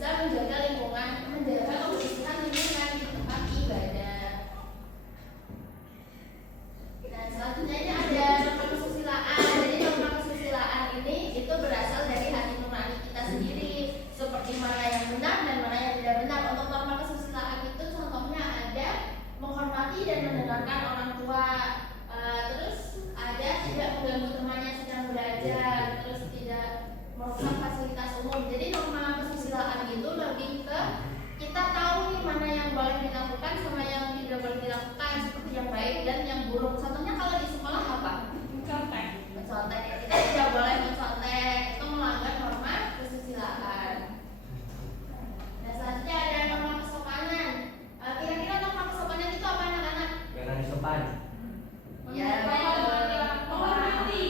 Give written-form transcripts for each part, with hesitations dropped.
bisa menjaga lingkungan, menjaga kebersihan lingkungan di tempat ibadah. Nah, selanjutnya ini ada norma kesusilaan. Jadi norma kesusilaan ini itu berasal dari hati nurani kita sendiri, seperti mana yang benar dan mana yang tidak benar. Untuk norma kesusilaan itu contohnya ada menghormati dan mendengarkan orang tua, terus ada tidak mengganggu teman yang sedang belajar, terus tidak merusak fasilitas umum. Jadi norma kesusilaan itu lebih ke kita tahu nih mana yang boleh dilakukan sama yang tidak boleh dilakukan, seperti yang baik dan yang buruk. Contohnya kalau di sekolah apa? Mencontek. Mencontek ya, kita tidak boleh mencontek, itu melanggar norma kesusilaan. Nah, selanjutnya ada norma kesopanan. Kira-kira norma kesopanan itu apa anak-anak? Jangan sopan. Ya, menghormati.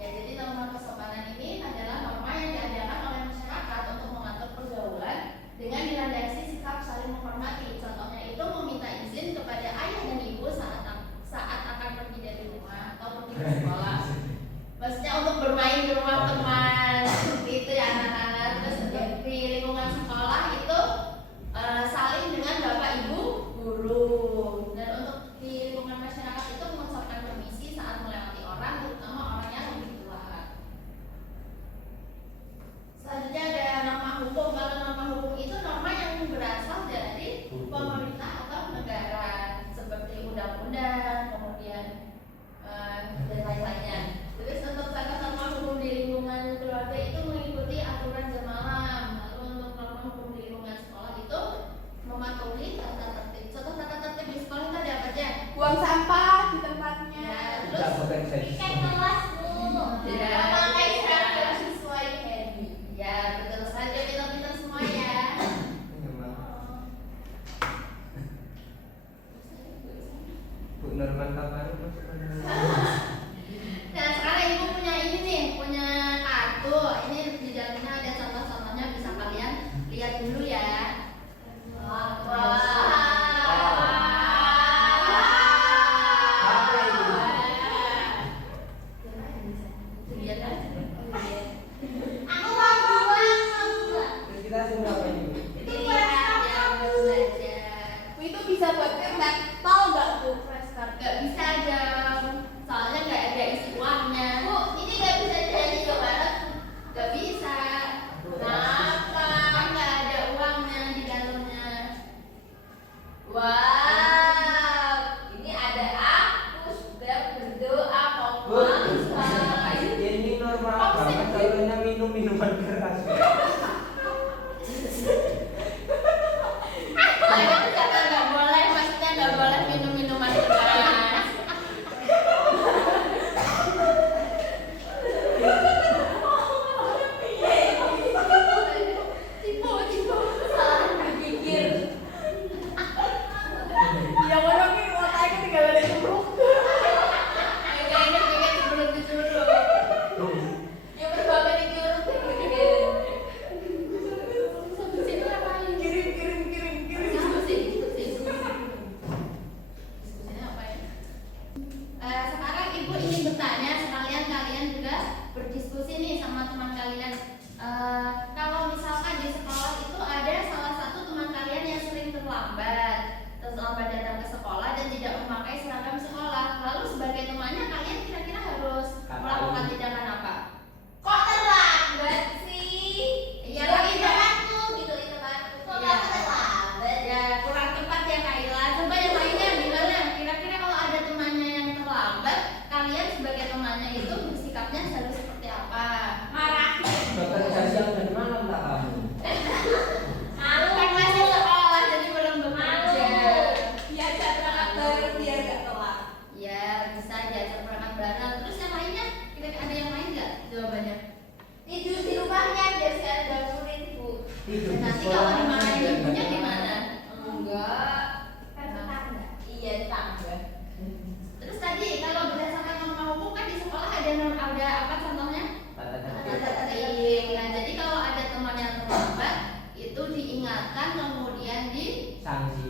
Ya, jadi norma kesopanan ini adalah norma yang diadakan oleh masyarakat untuk mengatur pergaulan dengan dilandasi sikap saling menghormati. Contohnya itu meminta izin kepada ayah dan ibu saat akan pergi dari rumah atau pergi ke sekolah. Maksudnya untuk bermain di rumah teman, seperti itu ya anak-anak. Terus di lingkungan sekolah itu saling dengan bapak ibu guru. Dan untuk di lingkungan masyarakat itu mengucapkan permisi saat melewati orang, terutama orang yang lebih tua. Selanjutnya ada norma hukum. Kalau norma hukum itu norma yang berasal dari pemerintah atau negara, seperti undang-undang, kemudian dan lain-lainnya. Terus untuk tata norma hukum di lingkungan keluarga itu mengikuti aturan jam malam. Lalu untuk norma hukum di lingkungan sekolah itu mematuhi tata tertib. Contoh tata tertib di sekolah itu ada apa aja? Buang sampah di tempatnya. Terus Ikan kelas Bu. memakai seragam sesuai HEDI. Ya, betul saja, pintar-pintar semua ya. Bu Norman kapan? Nah, sekarang ibu punya ini nih, punya kartu. Ini di dalamnya ada contoh-contohnya, bisa kalian lihat dulu ya. Lihat aja. Aku mau buang. Kita semua apa ini? Dilihat ya, belajar. Bu, itu bisa buat kertas. Tahu nggak Bu? Gak bisa dong, soalnya gak ada isi uangnya. Bu, ini gak bisa jadi ke barat. Gak bisa. Kenapa? Kan gak ada uangnya di dalamnya. Wow, ini ada aku sudah berdoa Bu, ini normal banget kalau minum minuman keras. Karena gak boleh, maksudnya gak boleh minum minuman keras. Tipu, salah berpikir. yang orang ini otaknya tinggal ada curug. Kayaknya pengen sebelum disuruh. Ya berbagai dicurug gitu. Sampai situ ngapain? Kirim. Diskusinya apa ya? Sekarang ibu ingin bertanya sekalian kalian juga berdiskusi nih sama teman kalian. Kalau misalkan di sekolah itu ada salah satu teman kalian yang sering terlambat datang ke sekolah dan tidak memakai seragam sekolah. Lalu sebagai temannya kalian kira-kira harus melakukan tindakan apa? Kok terlambat sih? Iya, Gituin temanku. Kok Iya. kamu terlambat? Ya kurang tepat ya Kak Ila. Coba yang lainnya gimana? Kira-kira kalau ada temannya yang terlambat, kalian sebagai temannya itu bersikapnya harus seperti apa? Marahin. Bekerja siang dan malam tak kamu? Kan masih sekolah jadi belum bekerja. Diajak berangkat bareng biar gak telat. Ya bisa diajak berangkat bareng. Terus yang lainnya, kira-kira ada yang lain nggak jawabannya? Tidur di rumahnya biar saya bangunin Bu. Tidur di Nanti sekolah. kalau dimarahin ibunya gimana? Enggak. Kan tetangga. Iya tetangga. Terus tadi kalau berdasarkan norma hukum kan di sekolah ada apa contohnya? Tata tertib. Tata tertib. Nah, jadi kalau ada teman yang terlambat itu diingatkan kemudian disanksi.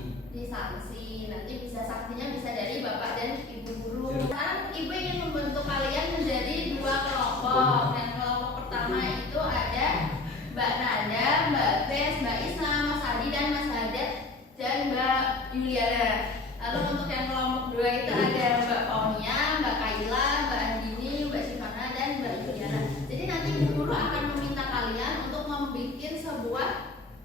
Nanti bisa sanksinya bisa dari bapak dan ibu guru. Sekarang ibu ingin membentuk kalian menjadi dua kelompok. Yang kelompok pertama itu ada Mbak Nada, Mbak B, Bes, Mbak Isna, Mas Adi dan Mas Hadat dan Mbak Yuliana. Lalu untuk yang kelompok 2 itu ada Mbak Faunia, Mbak Kaila, Mbak Andini, Mbak Sivana dan Mbak Yuliana. Jadi nanti Bu Guru akan meminta kalian untuk membuat sebuah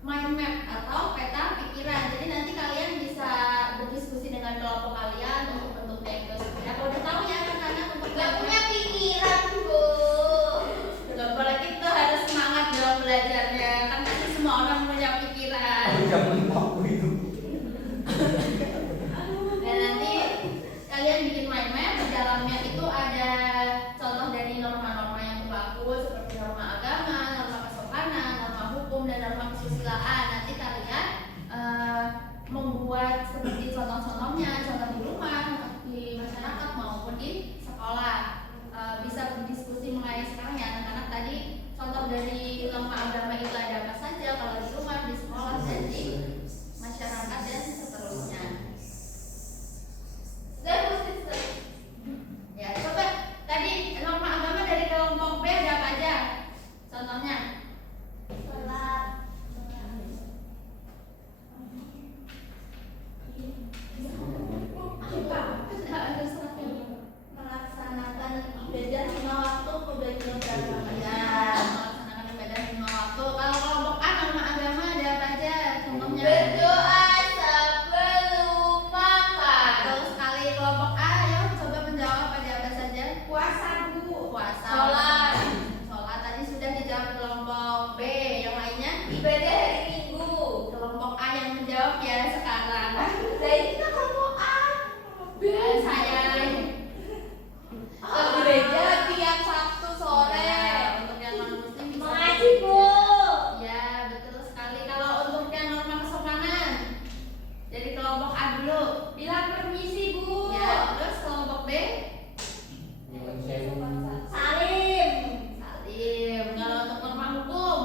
mind map atau peta pikiran. Jadi nanti kalian bisa berdiskusi dengan kelompok kalian untuk bentuknya itu. Aku udah tahu ya anak-anak untuk Gak punya pikiran, Bu. Gak boleh, kita harus semangat dalam belajarnya. Kan pasti semua orang punya pikiran. Aku jangan tahu itu. Dan nanti kalian bikin mind map, di dalamnya itu ada contoh dari norma-norma yang berlaku seperti norma agama, norma kesopanan, norma hukum, dan norma kesusilaan. Nanti kalian membuat seperti contoh-contohnya, contoh di rumah, di masyarakat maupun di sekolah. Bisa berdiskusi mengenai sekarang ya anak-anak, tadi contoh dari norma agama itu ada apa saja, kalau di rumah, di sekolah, dan di masyarakat dan seterusnya. Sudah, Bu, sudah. Ya, coba tadi norma agama dari kelompok B ada apa aja? Contohnya? Sholat. Ada suratnya. Melaksanakan ibadah 5 waktu pembelajaran beragama. Ya, melaksanakan ibadah 5 waktu. Kalau kelompok A norma agama ada apa aja? Contohnya? Berdoa sebelum makan. Betul sekali. Kelompok A, ayo coba menjawab ada apa saja? Puasa, Bu. Puasa. Sholat. Sholat tadi sudah dijawab kelompok B. Yang lainnya? Ibadah hari Minggu. Kelompok A yang menjawab ya sekarang. Nah, ini kan kelompok A. Saya Ke gereja tiap Sabtu sore. Ya, untuk yang non muslim bisa Mengaji, Bu. Ya, betul sekali. Kalau untuk yang norma kesopanan dari kelompok A dulu. Bilang permisi, Bu. Ya, terus kelompok B Nyuwun sewu. Salim. salim. Kalau untuk norma hukum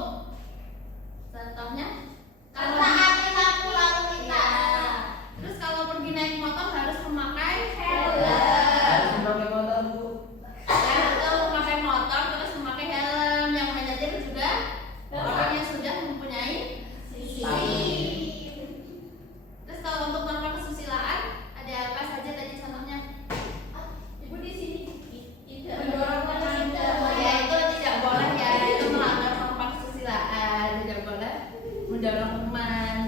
contohnya kalau Taati lampu lalu lintas. Ya. Terus kalau pergi naik motor harus memakai Helm. Harus memakai motor, Bu. Ya, betul, memakai motor terus memakai helm. Yang menyetir juga orang yang sudah mempunyai SIM. Terus kalau untuk norma kesusilaan ada apa saja tadi contohnya? Ibu di sini tidak Mendorong wanita. Ya, itu tidak boleh ya, itu melanggar norma kesusilaan, tidak boleh mendorong teman.